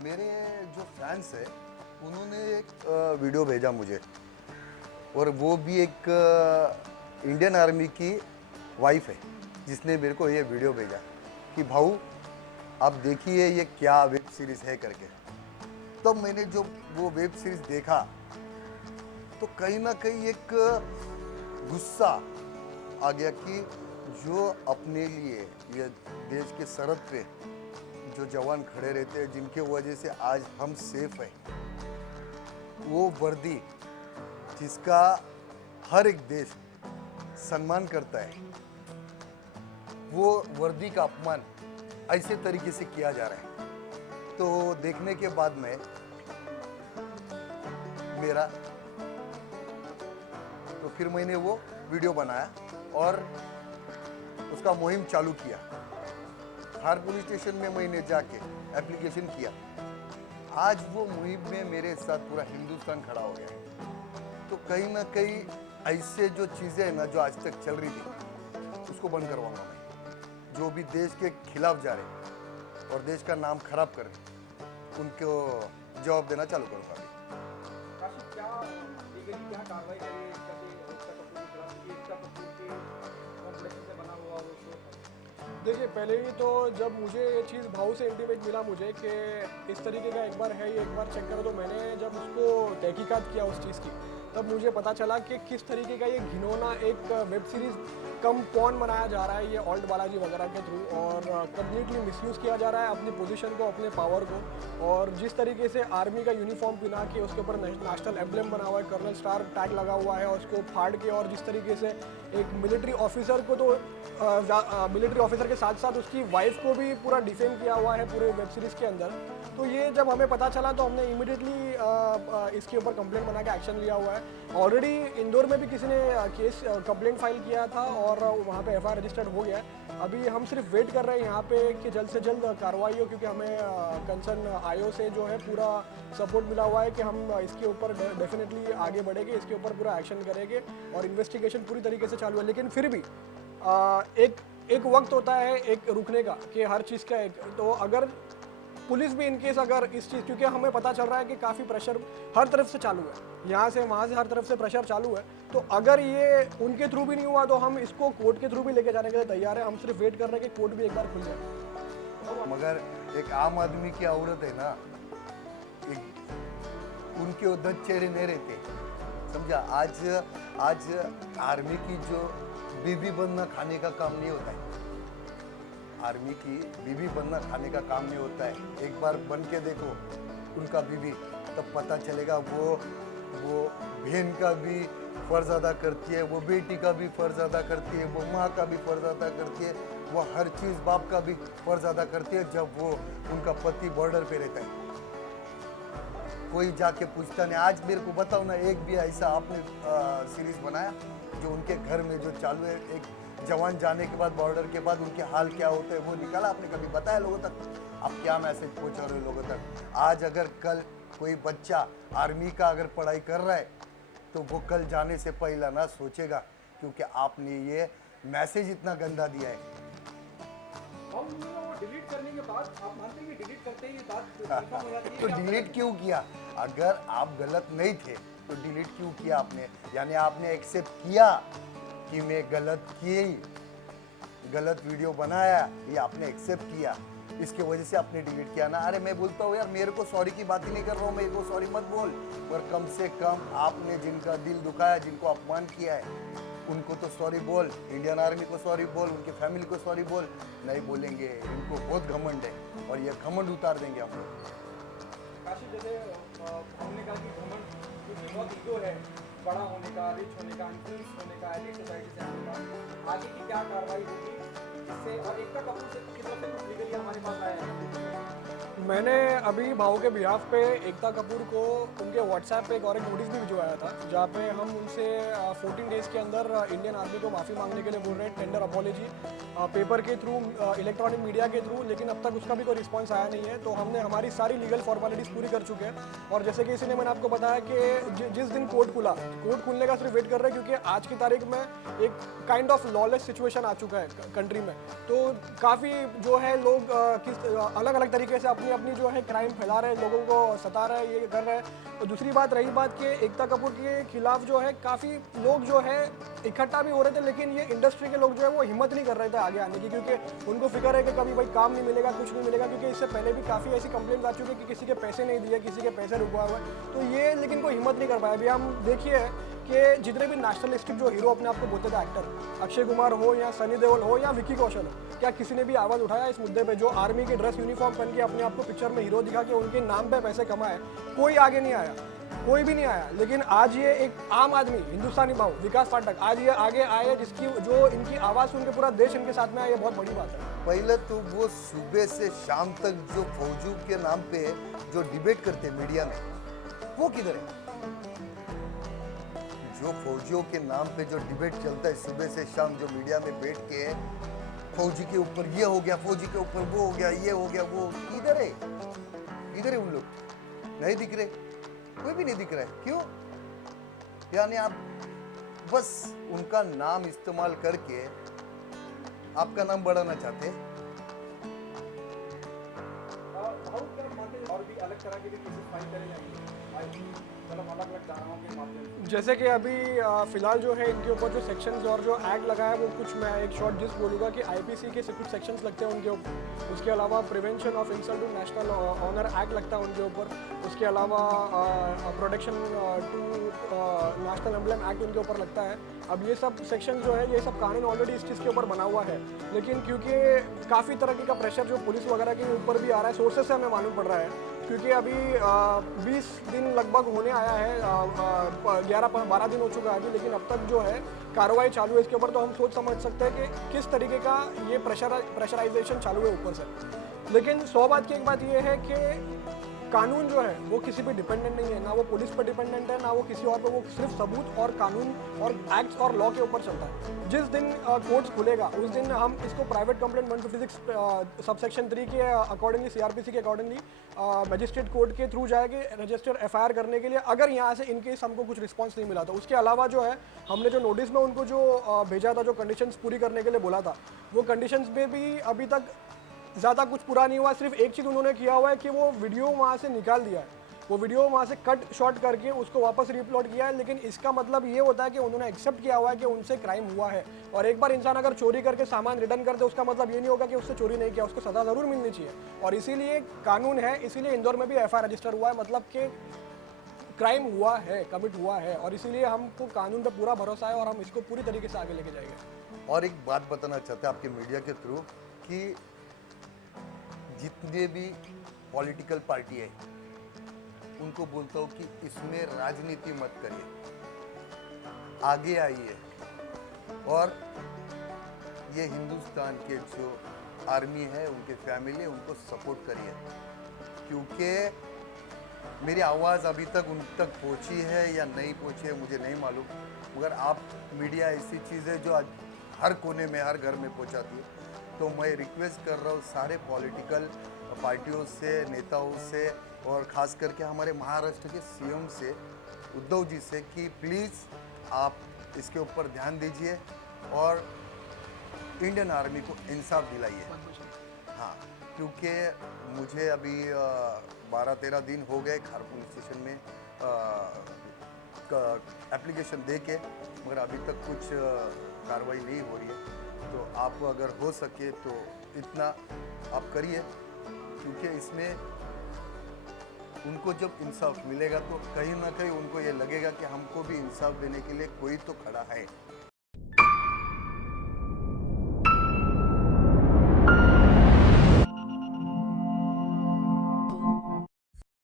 मेरे जो फैंस है उन्होंने एक वीडियो भेजा मुझे, और वो भी एक इंडियन आर्मी की वाइफ है जिसने मेरे को ये वीडियो भेजा कि भाऊ आप देखिए ये क्या वेब सीरीज़ है करके। तो मैंने जो वो वेब सीरीज़ देखा तो कहीं ना कहीं एक गुस्सा आ गया कि जो अपने लिए ये देश के सरहद पे जो जवान खड़े रहते हैं, जिनके वजह से आज हम सेफ हैं, वो वर्दी जिसका हर एक देश सम्मान करता है, वो वर्दी का अपमान ऐसे तरीके से किया जा रहा है। तो देखने के बाद में मेरा तो फिर मैंने वो वीडियो बनाया और उसका मुहिम चालू किया। हर पुलिस स्टेशन में मैंने जाके एप्लीकेशन किया। आज वो मुहिम में मेरे साथ पूरा हिंदुस्तान खड़ा हो गया है। तो कहीं ना कहीं ऐसे जो चीज़ें हैं ना, जो आज तक चल रही थी, उसको बंद करवाऊंगा मैं। जो भी देश के खिलाफ जा रहे और देश का नाम खराब कर रहे, उनको जवाब देना चालू करूंगा अभी। काशी क्या लीगली क्या कार्रवाई करिए एकता कपूर के कॉम्प्लेक्स से बना हुआ वो शो? देखिए, पहले ही तो जब मुझे ये चीज़ भाव से इंटीमेट मिला मुझे कि इस तरीके का एक बार है, ये एक बार चेक करो, तो मैंने जब उसको तहकीकात किया उस चीज़ की, तब मुझे पता चला कि किस तरीके का ये घिनौना एक वेब सीरीज़ कम पॉन बनाया जा रहा है ये ऑल्ट बालाजी वगैरह के थ्रू, और कम्प्लीटली मिसयूज़ किया जा रहा है अपनी पोजीशन को, अपने पावर को। और जिस तरीके से आर्मी का यूनिफॉर्म पहना के उसके ऊपर नेशनल एम्ब्लेम बना हुआ है, कर्नल स्टार टैग लगा हुआ है, और उसको फाड़ के, और जिस तरीके से एक मिलिट्री ऑफिसर को तो मिलिट्री ऑफिसर के साथ साथ उसकी वाइफ को भी पूरा डिफेम किया हुआ है पूरे वेब सीरीज़ के अंदर। तो ये जब हमें पता चला तो हमने इमीडिएटली इसके ऊपर कंप्लेंट बना के एक्शन लिया हुआ है। ऑलरेडी इंदौर में भी किसी ने केस कंप्लेंट फाइल किया था और वहाँ पे एफआईआर रजिस्टर्ड हो गया। अभी हम सिर्फ वेट कर रहे हैं यहाँ पे कि जल्द से जल्द कार्रवाई हो, क्योंकि हमें कंसर्न आईओ से जो है पूरा सपोर्ट मिला हुआ है कि हम इसके ऊपर डेफिनेटली आगे बढ़ेंगे, इसके ऊपर पूरा एक्शन करेंगे और इन्वेस्टिगेशन पूरी तरीके से चालू है। लेकिन फिर भी एक वक्त होता है एक रुकने का, कि हर चीज़ का एक, तो अगर पुलिस भी इनकेस अगर इस चीज़, क्योंकि हमें पता चल रहा है कि काफ़ी प्रेशर हर तरफ से चालू है, यहाँ से वहाँ से हर तरफ से प्रेशर चालू है, तो अगर ये उनके थ्रू भी नहीं हुआ तो हम इसको कोर्ट के थ्रू भी लेके जाने के लिए तैयार है। हम सिर्फ वेट कर रहे हैं कि कोर्ट भी एक बार खुल जाए। मगर एक आम आदमी की औरत है ना, उनके उधर चेहरे नहीं रहते, समझा। आज आर्मी की जो बीबी बनना खाने का काम नहीं होता है, आर्मी की बीबी बनना खाने का काम नहीं होता है। एक बार बन के देखो उनका बीबी, तब पता चलेगा वो बहन का भी फर्ज अदा करती है, वो बेटी का भी फर्ज अदा करती है, वो माँ का भी फर्ज अदा करती है, वो हर चीज़ बाप का भी फर्ज अदा करती है जब वो उनका पति बॉर्डर पे रहता है। कोई जाके पूछता नहीं। आज मेरे को बताओ ना, एक भी ऐसा आपने सीरीज बनाया जो उनके घर में जो चालू है, एक जवान जाने के बाद बॉर्डर के बाद उनके हाल क्या होते हैं वो निकाला आपने? कभी बताया लोगों तक? आप क्या मैसेज पहुंचा रहे हो लोगों तक? आज अगर कल कोई बच्चा आर्मी का अगर पढ़ाई कर रहा है तो वो कल जाने से पहला ना सोचेगा, क्योंकि आपने ये मैसेज इतना गंदा दिया है। हम डिलीट करने के बाद आप मानते हैं कि डिलीट करते ही ये बात confirm हो जाती है तो कि आप डिलीट क्यों किया? अगर आप गलत नहीं थे तो डिलीट क्यों किया आपने? यानी आपने एक्सेप्ट किया कि मैं गलत वीडियो बनाया, ये आपने एक्सेप्ट किया, इसके वजह से आपने डिलीट किया ना। अरे मैं बोलता हूँ यार, मेरे को सॉरी की बात ही नहीं कर रहा हूँ, मेरे को सॉरी मत बोल, पर कम से कम आपने जिनका दिल दुखाया, जिनको अपमान किया है, उनको तो सॉरी बोल। इंडियन आर्मी को सॉरी बोल, उनके फैमिली को सॉरी बोल। नहीं बोलेंगे, इनको बहुत घमंड है और ये घमंड उतार देंगे हम लोग। काशी, जैसे हमने कहा कि घमंड जो बहुत ईगो है, बड़ा होने का, रिच होने का, इन्फ्लुएंस होने का, एलिट सोसाइटी से आने का, आगे की क्या कार्रवाई होगी इससे? और एकता कपूर से की तरफ से कुछ लीगली हमारे पास आया है? मैंने अभी भाव के बिहाफ पे एकता कपूर को उनके व्हाट्सएप पे एक और एक नोटिस भी भिजवाया था, जहाँ पे हम उनसे 14 डेज़ के अंदर इंडियन आर्मी को माफ़ी मांगने के लिए बोल रहे हैं, टेंडर अपॉलॉजी पेपर के थ्रू, इलेक्ट्रॉनिक मीडिया के थ्रू, लेकिन अब तक उसका भी कोई रिस्पांस आया नहीं है। तो हमने हमारी सारी लीगल फॉर्मेलिटीज़ पूरी कर चुके हैं, और जैसे कि इसीलिए मैंने आपको बताया कि जिस दिन कोर्ट खुलने का सिर्फ वेट कर रहे हैं, क्योंकि आज की तारीख में एक काइंड ऑफ लॉलेस सिचुएशन आ चुका है कंट्री में। तो काफ़ी जो है लोग किस अलग अलग तरीके से अपनी अपनी जो है क्राइम फैला रहे हैं, लोगों को सता रहे हैं, ये कर रहे हैं। और दूसरी बात रही बात कि एकता कपूर के खिलाफ जो है काफ़ी लोग जो है इकट्ठा भी हो रहे थे, लेकिन ये इंडस्ट्री के लोग जो है वो हिम्मत नहीं कर रहे थे आगे आने की, क्योंकि उनको फिक्र है कि कभी भाई काम नहीं मिलेगा, कुछ नहीं मिलेगा, क्योंकि इससे पहले भी काफ़ी ऐसी कंप्लेंट आ चुकी है कि किसी के पैसे नहीं दिए, किसी के पैसे रुकवा हुआ है। तो ये लेकिन कोई हिम्मत नहीं कर पाया। अभी हम देखिए कि जितने भी नेशनलिस्टिक जो हीरो अपने आप को बोलते थे एक्टर, अक्षय कुमार हो या सनी देओल हो या विकी कौशल हो, क्या किसी ने भी आवाज़ उठाया इस मुद्दे पे? जो आर्मी की ड्रेस यूनिफॉर्म पहन के अपने आप को पिक्चर में हीरो दिखा के उनके नाम पे पैसे कमाए, कोई आगे नहीं आया, कोई भी नहीं आया। लेकिन आज ये एक आम आदमी, हिंदुस्तानी भाव विकास पाठक, आज ये आगे आए, जिसकी जो इनकी आवाज़ सुन के पूरा देश इनके साथ में आया, ये बहुत बड़ी बात है। पहले तो वो सुबह से शाम तक जो फौजियों के नाम पे जो डिबेट करते मीडिया में, वो किधर है? जो फौजियों के नाम पे जो डिबेट चलता है सुबह से शाम, जो मीडिया में बैठ के फौजी के ऊपर ये हो गया, फौजी के ऊपर वो हो गया, ये हो गया, वो किधर है? किधर है उन लोग? नहीं दिख रहे, कोई भी नहीं दिख रहा है। क्यों? यानी आप बस उनका नाम इस्तेमाल करके आपका नाम बढ़ाना चाहते हैं। बहुत क्या मानते हैं और भी अलग तरह के भी केसेस फाइल करे जाएंगे, मतलब अलग अलग धाराओं के माध्यम से। जैसे कि अभी फिलहाल जो है इनके ऊपर जो सेक्शंस और जो एक्ट लगा है, वो कुछ मैं एक शॉर्ट जिस बोलूँगा कि आईपीसी के कुछ सेक्शंस लगते हैं उनके ऊपर। उसके अलावा prevention of insult to national honour act लगता है उनके ऊपर। उसके अलावा protection to national emblem act उनके ऊपर लगता है। अब ये सब सेक्शन जो है, ये सब कानून ऑलरेडी इस चीज़ के ऊपर बना हुआ है, लेकिन क्योंकि काफ़ी तरह का प्रेशर जो पुलिस वगैरह के ऊपर भी आ रहा है, सोर्सेस से हमें मालूम पड़ रहा है, क्योंकि अभी 20 दिन लगभग होने आया है, 11-12 दिन हो चुका है अभी, लेकिन अब तक जो है कार्रवाई चालू है इसके ऊपर। तो हम सोच समझ सकते हैं कि किस तरीके का ये प्रेशराइजेशन चालू है ऊपर से। लेकिन 100 बात की एक बात ये है कि कानून जो है वो किसी पे डिपेंडेंट नहीं है, ना वो पुलिस पर डिपेंडेंट है, ना वो किसी और पे, वो सिर्फ सबूत और कानून और एक्ट्स और लॉ के ऊपर चलता है। जिस दिन कोर्ट्स खुलेगा उस दिन हम इसको प्राइवेट कंप्लेंट 156 सबसेक्शन 3 के अकॉर्डिंगली, सीआरपीसी के अकॉर्डिंगली मजिस्ट्रेट कोर्ट के थ्रू जाएगी रजिस्टर एफआईआर करने के लिए, अगर यहाँ से इनकेस हमको कुछ रिस्पॉन्स नहीं मिला था। उसके अलावा जो है हमने जो नोटिस में उनको जो भेजा था, जो कंडीशंस पूरी करने के लिए बोला था, वो कंडीशंस में भी अभी तक ज़्यादा कुछ पूरा नहीं हुआ। सिर्फ एक चीज़ उन्होंने किया हुआ है कि वो वीडियो वहाँ से निकाल दिया है, वो वीडियो वहाँ से कट शॉट करके उसको वापस रिअपलोड किया है। लेकिन इसका मतलब ये होता है कि उन्होंने एक्सेप्ट किया हुआ है कि उनसे क्राइम हुआ है। और एक बार इंसान अगर चोरी करके सामान रिटर्न कर दे, उसका मतलब ये नहीं होगा कि उससे चोरी नहीं किया, उसको सज़ा ज़रूर मिलनी चाहिए। और इसीलिए कानून है, इसीलिए इंदौर में भी एफआईआर रजिस्टर हुआ है, मतलब कि क्राइम हुआ है, कमिट हुआ है, और इसीलिए हमको कानून पर पूरा भरोसा है और हम इसको पूरी तरीके से आगे लेके जाएंगे। और एक बात बताना चाहते हैं आपके मीडिया के थ्रू कि जितने भी पॉलिटिकल पार्टी है उनको बोलता हूँ कि इसमें राजनीति मत करिए, आगे आइए और ये हिंदुस्तान के जो आर्मी है, उनके फैमिली है, उनको सपोर्ट करिए, क्योंकि मेरी आवाज़ अभी तक उन तक पहुँची है या नहीं पहुँची है मुझे नहीं मालूम, मगर आप मीडिया ऐसी चीज़ है जो आज हर कोने में, हर घर में पहुँचाती है। तो मैं रिक्वेस्ट कर रहा हूँ सारे पॉलिटिकल पार्टियों से, नेताओं से, और ख़ास करके हमारे महाराष्ट्र के सीएम से, उद्धव जी से, कि प्लीज़ आप इसके ऊपर ध्यान दीजिए और इंडियन आर्मी को इंसाफ दिलाइए। हाँ, क्योंकि मुझे अभी 12-13 दिन हो गए खार पुलिस स्टेशन में एप्लीकेशन दे के, मगर अभी तक कुछ कार्रवाई नहीं हो रही है। तो आप अगर हो सके तो इतना आप करिए, क्योंकि इसमें उनको जब इंसाफ मिलेगा तो कहीं ना कहीं उनको ये लगेगा कि हमको भी इंसाफ देने के लिए कोई तो खड़ा है।